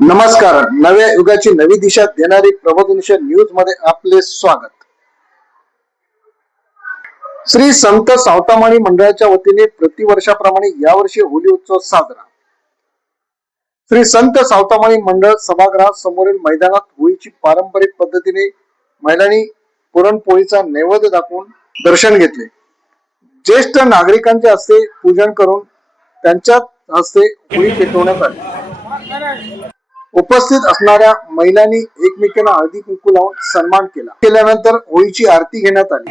नमस्कार. नव्या युगाची नवी दिशा देणारी प्रबोधनशील न्यूज मध्ये आपले स्वागत. श्री संत सावतामाळी मंडळाच्या वतीने प्रतिवर्षाप्रमाणे यावर्षी होली उत्सव साजरा. श्री संत सावतामाळी मंडळ सभागृहात समोरील मैदानात होळीची पारंपरिक पद्धतीने महिलांनी पुरणपोळीचा नैवेद्य दाखवून दर्शन घेतले. ज्येष्ठ नागरिकांच्या हस्ते पूजन करून त्यांच्या हस्ते होळी पेटवण्यात आली. उपस्थित असणाऱ्या महिलांनी एकमेकांना हळदी कुंकू लावून सन्मान केल्यानंतर होळीची आरती घेण्यात आली.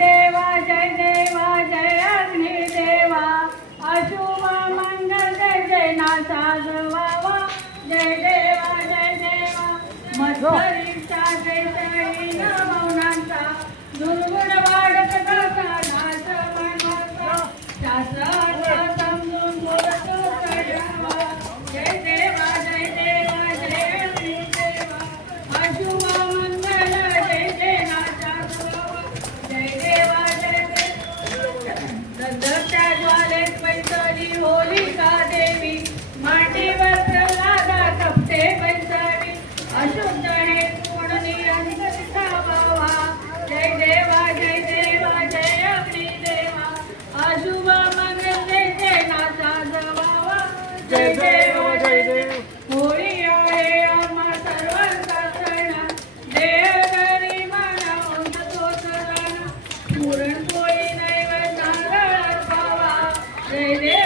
जय देव जय देव होळी आहे आम्हा सर्वांचा सण. देव घरी म्हणून तो सण पुरणपोळी नैवेद्य नारळ अर्पावा. जय देव